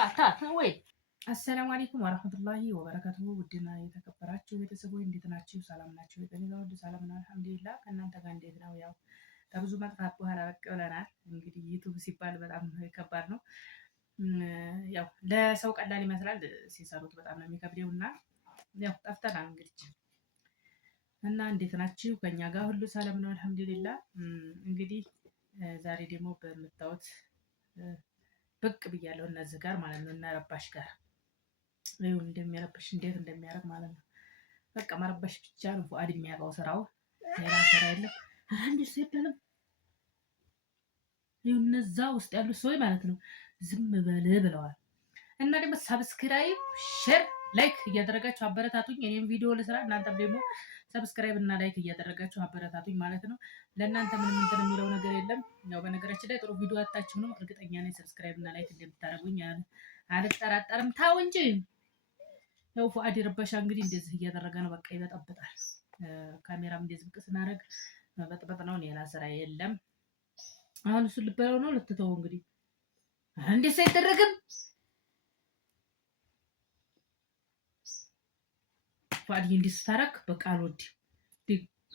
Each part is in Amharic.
ወይ አሰላሙ አለይኩም ወራህመቱላሂ ወበረካቱሁ። ውድና የተከበራችሁ ቤተሰቦች እንዴት ናችሁ? ሰላም ናችሁ? እኔ ወድ ሰላም ነው አልሐምዱሊላህ። ከእናንተ ጋር እንዴት ነው? ያው ከብዙ መጥፋት በኋላ በቅ ብለናል። እንግዲህ ዩቲዩብ ሲባል በጣም ከባድ ነው። ያው ለሰው ቀላል ይመስላል፣ ሲሰሩት በጣም ነው የሚከብደው እና ያው ጠፍተናል እንግዲህ እና እንዴት ናችሁ? ከኛ ጋር ሁሉ ሰላም ነው አልሐምዱሊላህ። እንግዲህ ዛሬ ደግሞ በምታዩት ብቅ ብያለሁ እነዚህ ጋር ማለት ነው እና ረባሽ ጋር ይኸው እንደሚያረብሽ እንዴት እንደሚያረግ ማለት ነው። በቃ መረበሽ ብቻ ነው ፉአድ የሚያውቀው ስራው፣ ሌላ ስራ የለም። አንድ ሰው ይባላል ይኸው እነዛ ውስጥ ያሉት ሰዎች ማለት ነው ዝም በል ብለዋል። እና ደግሞ ሰብስክራይብ፣ ሼር፣ ላይክ እያደረጋችሁ አበረታቱኝ። እኔም ቪዲዮ ልስራ፣ እናንተም ደግሞ ሰብስክራይብ እና ላይክ እያደረጋችሁ አበረታቱኝ ማለት ነው። ለእናንተ ምንም እንትን የሚለው ነገር የለም። ያው በነገራችን ላይ ጥሩ ቪዲዮ አታችሁ ነው እርግጠኛ ነኝ። ሰብስክራይብ እና ላይክ እንደምታደርጉኝ አልጠራጠርም። ታው እንጂ ያው ፉአድ ረባሻ እንግዲህ እንደዚህ እያደረገ ነው። በቃ ይበጠብጣል። ካሜራም እንደዚህ ብቅ ስናደርግ መበጥበጥ ነው፣ ሌላ ስራ የለም። አሁን እሱ ልበለው ነው ልትተው እንግዲህ እንዴት ሳይደረግም ፉአድ እንዲህ ስታረግ በቃ አልወድም።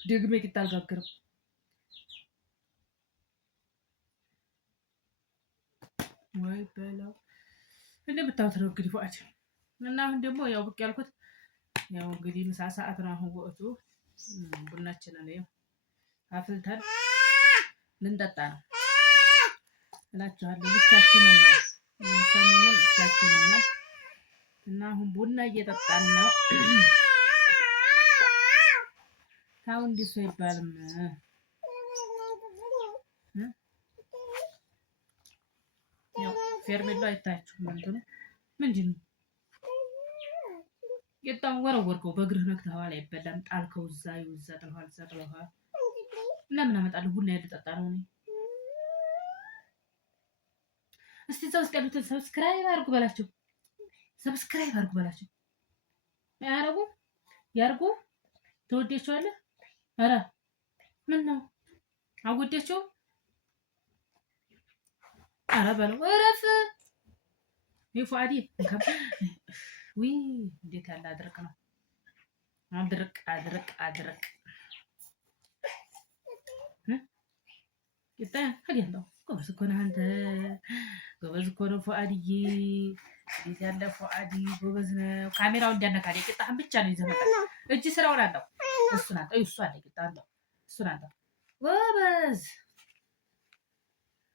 ደግሜ ቂጣ አልጋግርም። ወይ በለው እንደምታዩት ነው እንግዲህ ፉአድ እና አሁን ደግሞ ያው ብቅ ያልኩት ያው እንግዲህ ምሳ ሰዓት ነው። አሁን ወቅቱ ቡናችንን ያው አፍልተን ልንጠጣ ነው እላችኋለሁ። ብቻችንን ነው ሰሞኑን ብቻችንን ነው እና አሁን ቡና እየጠጣን ነው። ታው እንዲህ ሰው ይባልም ያው ፌርሜሎ አይታችሁም እንትኑ ምንድን ነው ቂጣውን ወረወርከው በእግርህ ነክተኸዋል፣ አይበላም። ጣልከው እዛ ይውዛ ጥለዋል፣ እዛ ጥለዋል። ለምን አመጣለሁ? ቡና ልጠጣ ነው እኔ። እስቲ እዛ ውስጥ ያሉትን ሰብስክራይብ አድርጉ በላቸው፣ ሰብስክራይብ አድርጉ በላቸው። ያረጉ ያርጉ። ተወደችዋለህ? ኧረ ምን ነው አወደችው? ኧረ በለው እረፍ። ይፉአዲ ውይ እንዴት ያለ አድርቅ ነው! አድርቅ አድርቅ አድርቅ ቂጣ ሀዲያለው። ጎበዝ እኮ ነህ አንተ፣ ጎበዝ እኮ ነው ፉአድዬ። እንዴት ያለ ፉአዲ ጎበዝ ነው። ካሜራው እንዳነካደ ቂጣህን ብቻ ነው ይዘህ መጣ። እጅ ስራውን አለው እሱን አጣው እሱ አለ ቂጣ አለው እሱን አጣው። ጎበዝ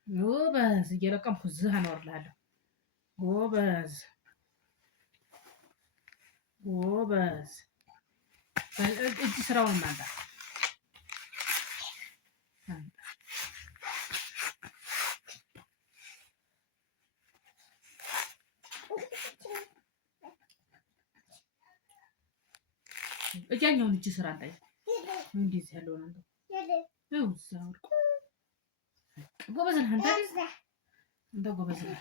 ጎበዝ፣ እየለቀምኩ እዚህ አኖርልሃለሁ። ጎበዝ ጎበዝ፣ እጅ ስራውን ማንጣ እጃኛውን እጅ ስራ አንጣይ እንደዚህ ያለው ነው ነው ዛውርቁ። ጎበዝ ነህ አንተ፣ እንደ ጎበዝ ነህ።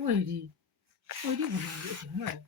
ወይዲ ወይዲ ማለት